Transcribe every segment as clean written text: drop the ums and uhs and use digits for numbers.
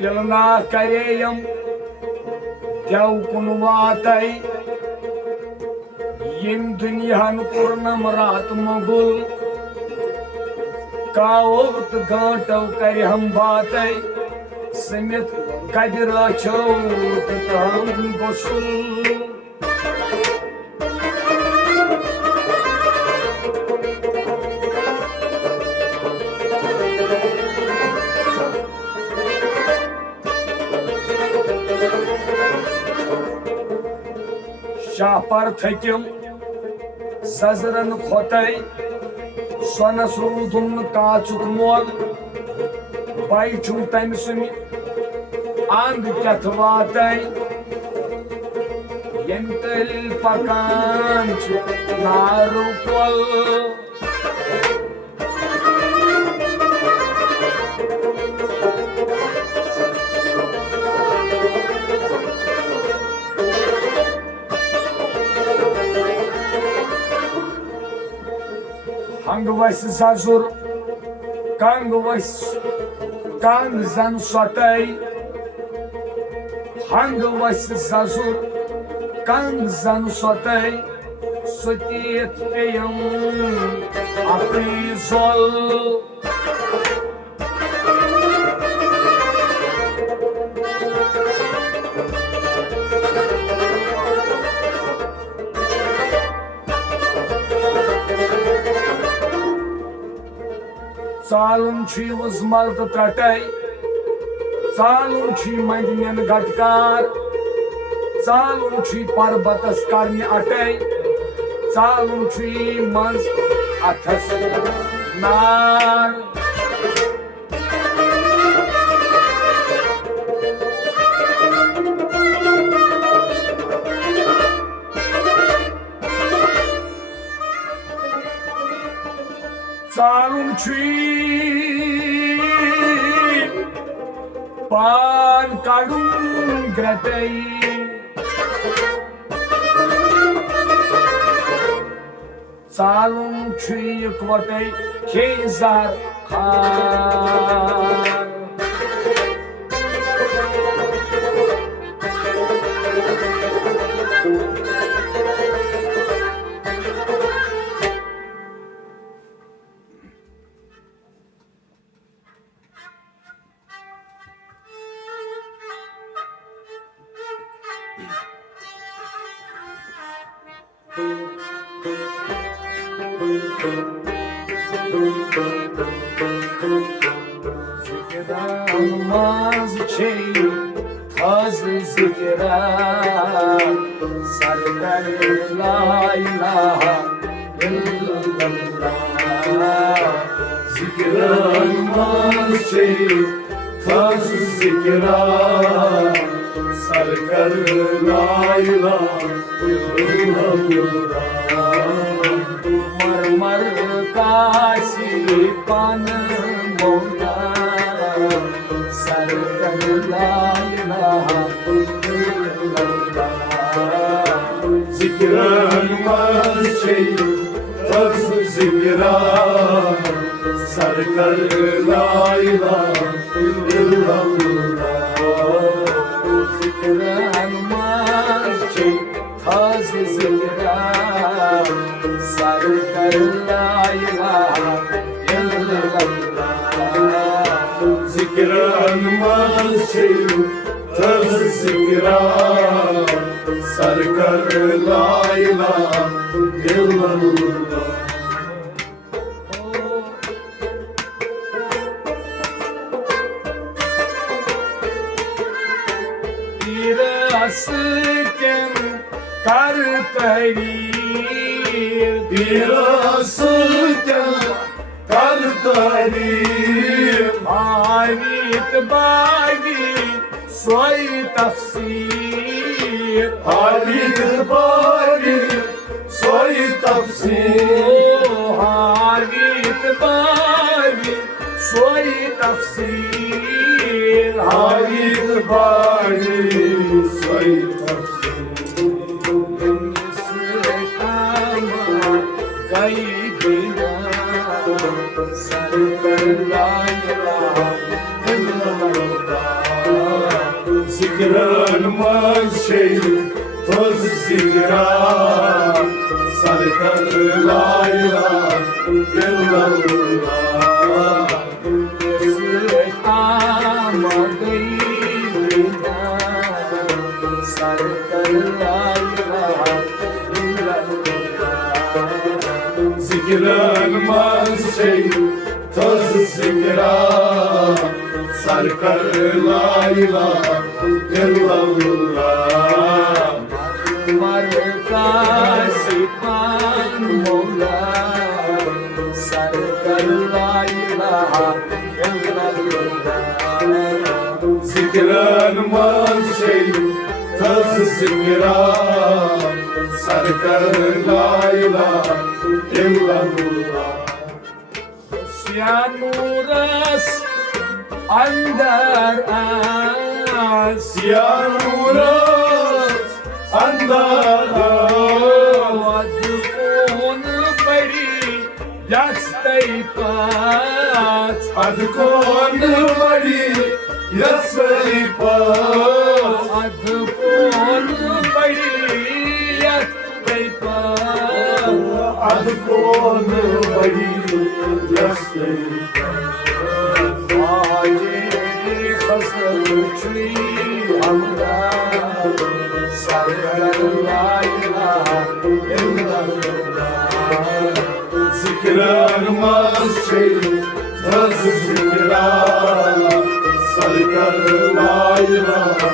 Pilna karėjam, dėl vatai, یم دنیاہن پورنم رات مغل کاوت گانٹو کر ہم باتے سمت کدرا چھوٹ تہم غسل شاہ پر تھکم ززرن کھوتے سونس رودن کاچک مول بائی چھم تم سن اند کت واتے یم تل پکان نارو کل ہنگ وس ززر کنگ وس کنگ زن سوتے ہنگ وس ززر کنگ زن سوتے ستیت پیم اپنی زول ژالُن چھُ وٕزمل تہٕ ٹرٹے ژالُن چھُ مندنٮ۪ن گٹکار ژالُن چھُ پربتس کرنہِ اٹے ژالُن چھُ منٛز اتھس نار ژالُن چھُ پان کڑُن گرٹے ژالُن چھُ اِکوٹے کھیٚیہِ زہر کھار ذکران ماز چھے تھاز ذکران سرکر لا الہ الا اللہ ذکران ماز چھے تھاز ذکران سرکر لا الہ الا اللہ مر کاسی پان مولا سرکر لا الہ الا اللہ ذکران ماز چھے تھاز ذکران سرکر لا الہ الا اللہ ذکران ماز چھے تھاز ذکران سرکر لا الہ الا اللہ ذکران ماز چھے تھاز ذکران سرکر لا الہ الا اللہ Asken kar tahrir bir asken kar tahrir Hanit bagi soy tafsir Halid bari soy tafsir Halid bari soy tafsir Halid bari soy tafsir Zikran şey toz zikran sarkar la ilahe illallah Zikran şey toz zikran sarkar la ilahe illallah Marka sipan mola sarkar la ilahe illallah Zikran şey toz zikran sarkar la ilahe illallah Sianuras andar as Sianuras andar Adkon badi yastai pat Adkon badi yasai pas Adkon badi yastai pat Adkon badi yasai Zikran şey toz zikran sarkar la ilahe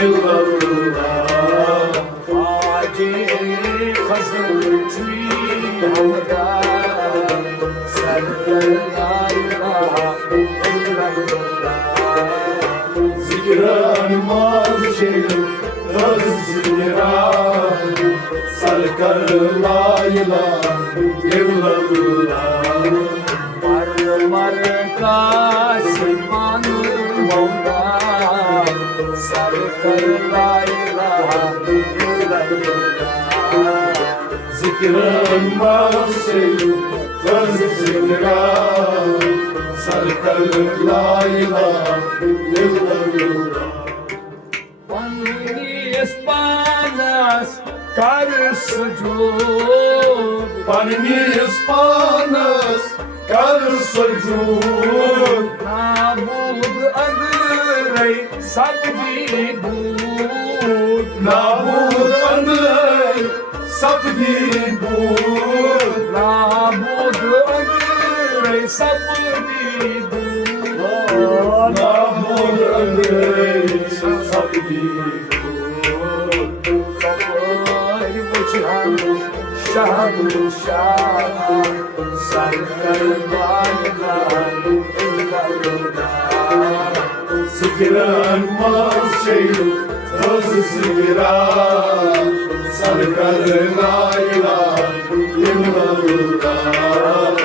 illallah Zikran şey toz zikran sarkar la ilahe illallah Marka sipan mola sarkar la ilahe illallah Zikran şey toz zikran sarkar la ilahe illallah Panis panas kar sujud Panis panas kar sujud Nabud andrai sabdi bud Nabud andrai sabdi bud Nabud andrai sabdi bud Nabud andrai sabdi bud Shahadu Shah Sarkar la ilahe illallah Zikran şey toz zikran sarkar la ilahe illallah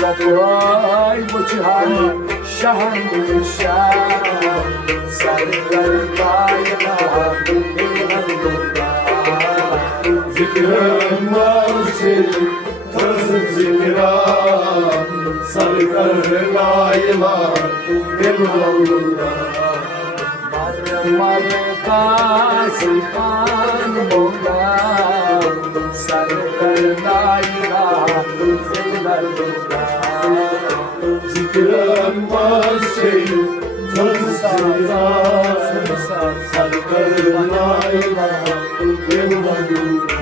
Kapay Buçhan Shahadu Shah Sarkar la ilahe illallah Zikran şey toz zikran sarkar la ilahe illallah Marka sipan mola sarkar la ilahe illallah Zikran şey toz zikran sarkar la ilahe illallah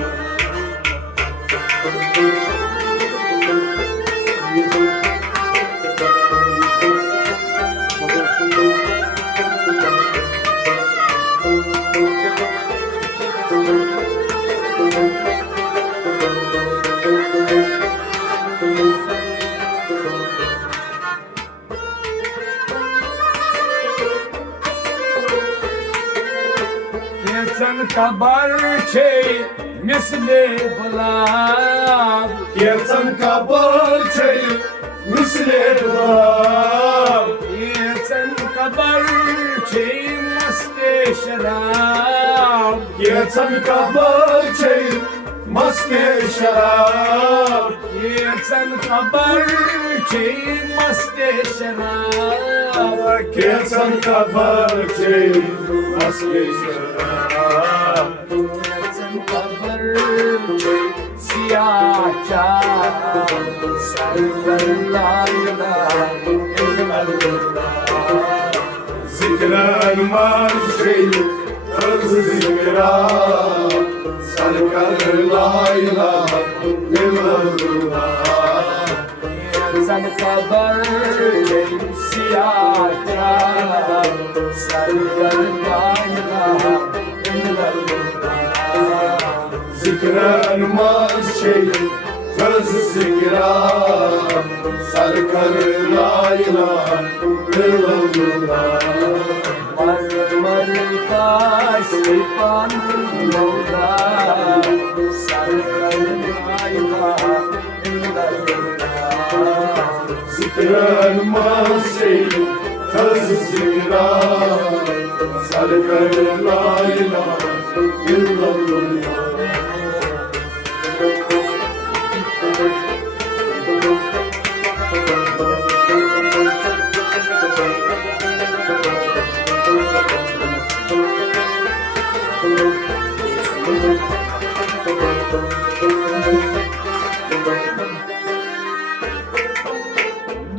Sen kaba çey misli bulam Yetan kabar çey misli bulam Yetan kabar çey masti şarab Yetan kabar çey maske şarap Yetan kabar çey masti şarab Yetan kabar çey maske şarap Yetan kabar çey siyah çam Sarılarla Zikrenmez şey öz zikra Sarkar layla illallah Yetan kabar çey siyah çam Sarılarla Zikrenmez şey öz zikra Sarkar layla illallah Marmarika Sipan Mola Sarılarla Zikrenmez şey öz zikra Sarkar layla illallah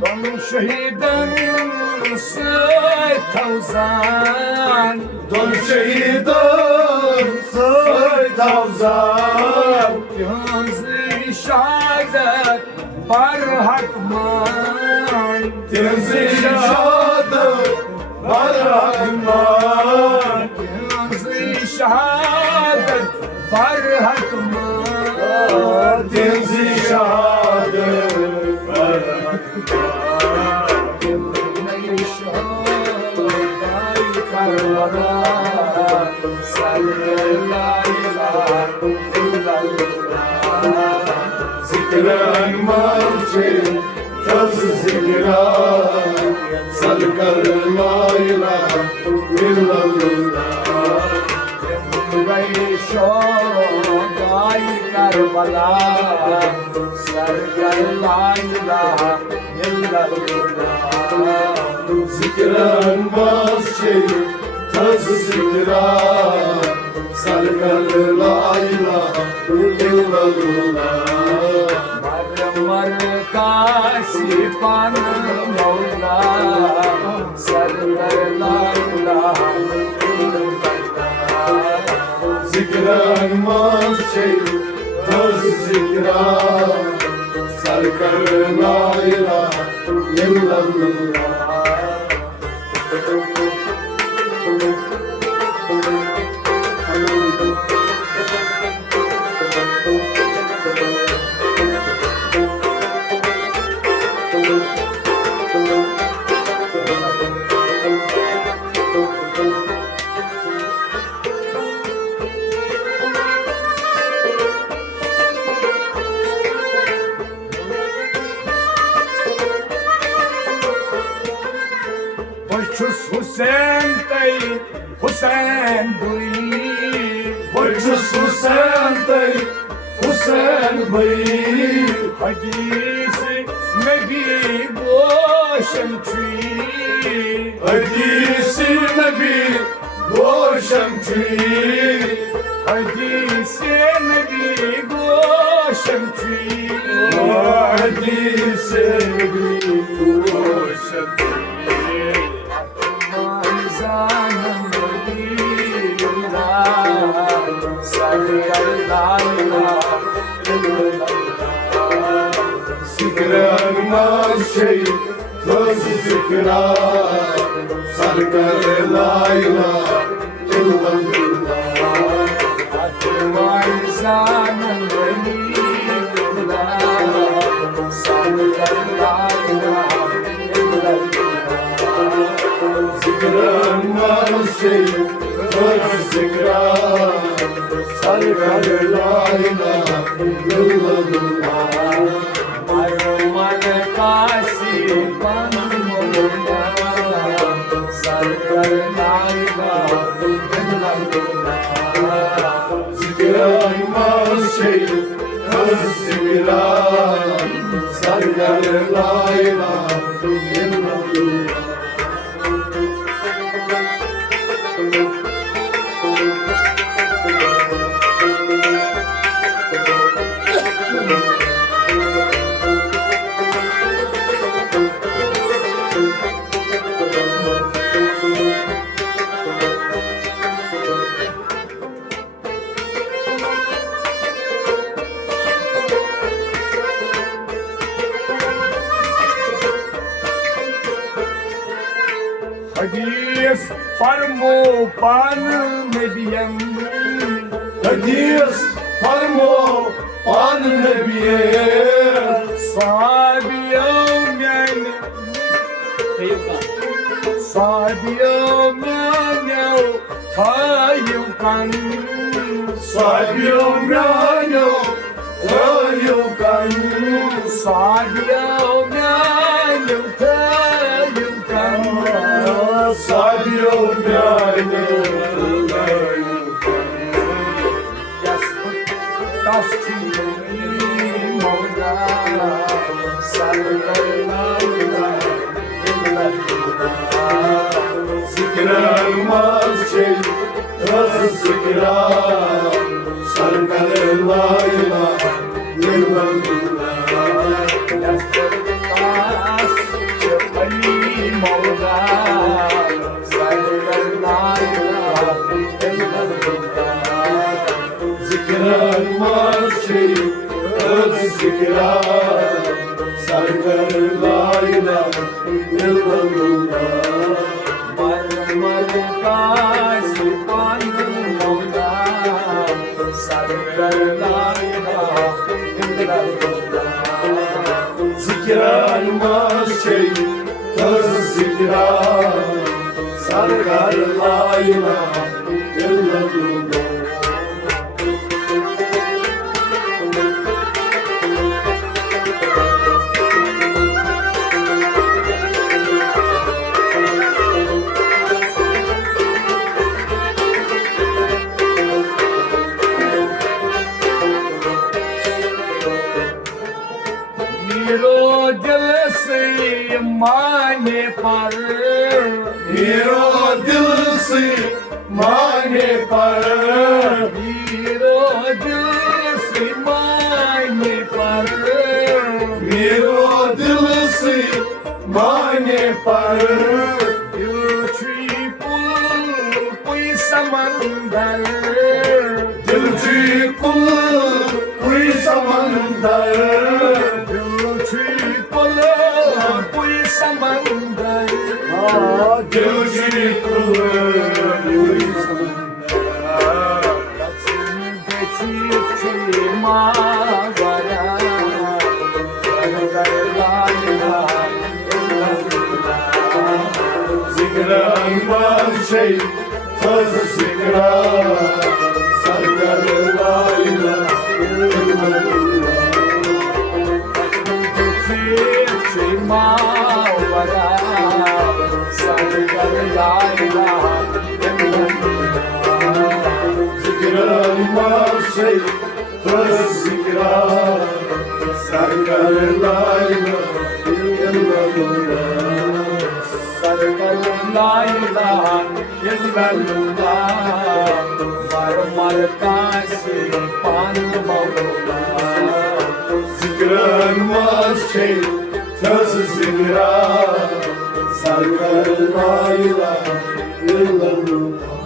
Don şehiden Tavzan Don şehidar say tavzan Gözü şahadet barhakman Tenzi şahadet barahman Gözü şahadet barhakman Tenzi şahadet barahman Zikrenmez şey taz zikra Sarkar layla illallah Zikrenmez şey taz zikra Sarkar layla illallah Sipan Mola Sarılarla Zikrenmez şey taz zikra Sarkar layla illallah Boşçuz Hüseyin Bey, Hüseyin Bey Boşçuz Hüseyin Bey, Hüseyin Bey Hadisi Nebi boşan çiğ Hadisi Nebi boşan çiğ Hadisi Nebi boşan çiğ Hadisi Nebi boşan çiğ Zanım Medina Sarılarla Zikrenmez şey taz zikra Sarkar layla illallah Zanım Medina Sarılarla Zikrenmez şey taz zikra sargar la ilahe illallah. Marmar Kasi Panmula Sargar la ilahe illallah. Zikraymaz şey zikra, sargar la ilahe illallah. Hadis farmo pan nebiyem Hadis farmo pan nebiye, Sahabiyom yani Sahabiyom yani Hayukan sahibiyom yanyo tayukan. Sahabiyom yani Hayukan Sahibiyom yanyo Yes, das Chini Mola Sallallahu zikraymaz şey zikra, sargar la ilahe illallah. Das Chini Mola Sallallahu Zikraymaz şey zikra, sargar la ilahe illallah. Marmar Kasi Panmula Sargar la ilahe illallah. Zikraymaz şey zikra, sargar la ilahe illallah. Miro dil se maane par Mero dil se maane par, Miro dil se maane par Mero dil se maane par. Dil chi pul koi samandar Dil chi kul koi samandar, Dil chi pul koi samandar dil chi kul koi samandar. Zikraymaz şey zikra, sargar la ilahe illallah. Zikraymaz şey zikra, sargar la ilahe illallah. La ilaha illallah Marmar Kasi Panmula Zikraymaz şey zikra, sargar la ilahe illallah.